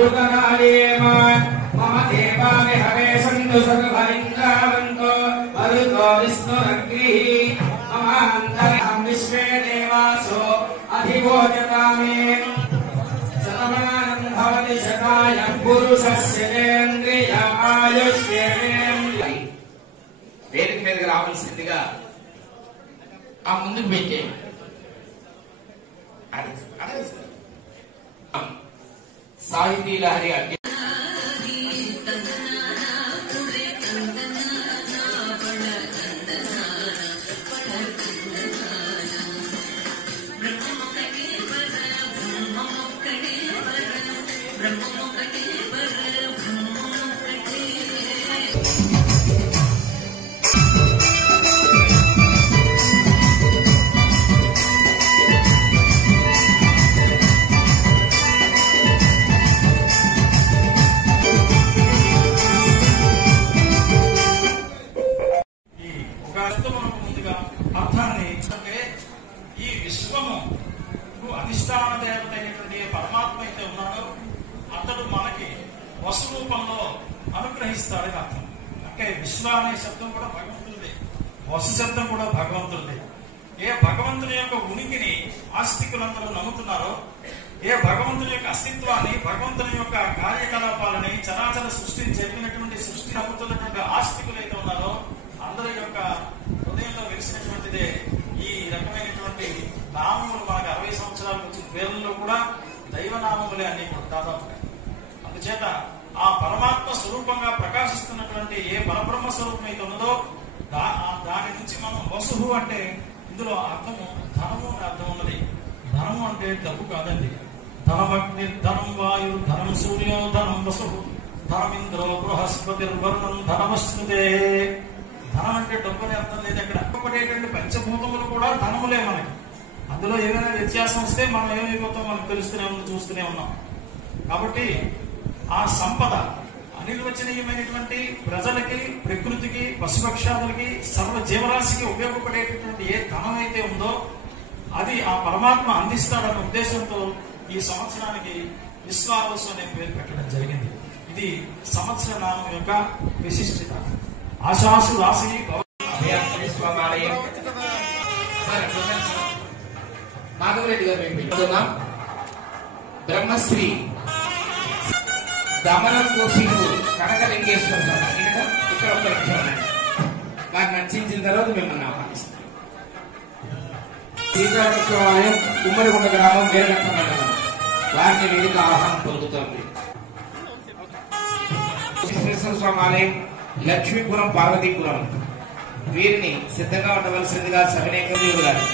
मम देवानि हवे सन्तु सर्वलिङ्गावन्तो मरुतो विष्णुरग्निः ममान्तरं विश्वे देवासो अधिवोचतामे शतमानं भवति शतायं पुरुषस्येन्द्रिय आयुष्येन्द्रिय వేదిక మీదకి రావాల్సిందిగా ఆ ముందుకు పెట్టే సాహితీ లహరి అధిష్టాన దేవత అయినటువంటి పరమాత్మ అయితే ఉన్నాడో అతడు మనకి వసు రూపంలో అనుగ్రహిస్తాడని అర్థం. అంటే విశ్వ అనే శబ్దం కూడా భగవంతుడిదే, వసు శబ్దం కూడా భగవంతుడిదే. ఏ భగవంతుని యొక్క ఉనికిని ఆస్తికులందరూ నమ్ముతున్నారో, ఏ భగవంతుని యొక్క అస్తిత్వాన్ని, భగవంతుని యొక్క కార్యకలాపాలని, చరాచర సృష్టిని జరిగినటువంటి సృష్టి నమ్ముతున్నటువంటి ఆస్తికులు అయితే ఉన్నారో అందరి యొక్క హృదయంలో వెలిసినటువంటిదే ఈ రకమైనటువంటి నామములు. మనకు 60 సంవత్సరాలకు వచ్చిన పేర్లలో కూడా దైవనామములే అన్ని దాదాపుగా. అందుచేత ఆ పరమాత్మ స్వరూపంగా ప్రకాశిస్తున్నటువంటి ఏ పరబ్రహ్మ స్వరూపం అయితే ఉన్నదో దాని నుంచి మనం వసుహు అంటే ఇందులో అర్థము ధనము అని అర్థం ఉన్నది. ధనము అంటే డబ్బు కాదండి. ధనమగ్ని ధనం వాయు ధనం సూర్యో ధనం వసుహు ధనమింద్రో బృహస్పతిర్వర్ణం ధనమస్నుతే. ధనం అంటే డబ్బు అని అర్థం లేదు. అక్కడ పడేటువంటి పంచభూతములు కూడా ధనములే మనకి. అందులో ఏదైనా వ్యత్యాసం వస్తే మనం ఏమైపోతాం మనకు తెలుస్తూనే ఉన్నాం, చూస్తూనే ఉన్నాం. కాబట్టి ఆ సంపద అనిర్వచనీయమైనటువంటి ప్రజలకి, ప్రకృతికి, పశుపక్షాదులకి, సర్వ జీవరాశికి ఉపయోగపడేటటువంటి ఏ ధనం అయితే ఉందో అది ఆ పరమాత్మ అందిస్తాడన్న ఉద్దేశంతో ఈ సంవత్సరానికి విశ్వావసు అనే పేరు పెట్టడం జరిగింది. ఇది సంవత్సర నామం యొక్క విశిష్టత. ఆశాసు రాశి మాధవరెడ్డి గారు మేము పెట్టుకున్నాం. బ్రహ్మశ్రీ దమన కోశికు కనకలింగేశ్వర గారు ఇక్కడ ఒక నిమిషం వారిని నర్చించిన తర్వాత మిమ్మల్ని ఆహ్వానిస్తాం. సీతారామస్వాలయం ఉమ్మడిగుండ గ్రామం వీరఘట్ట మండలం వారిని వేదిక ఆహ్వానం పలుకుతోంది. విశ్వేశ్వర స్వామి ఆలయం లక్ష్మీపురం పార్వతీపురం వీరిని సిద్ధంగా ఉండవలసిందిగా సవినయంగా గారు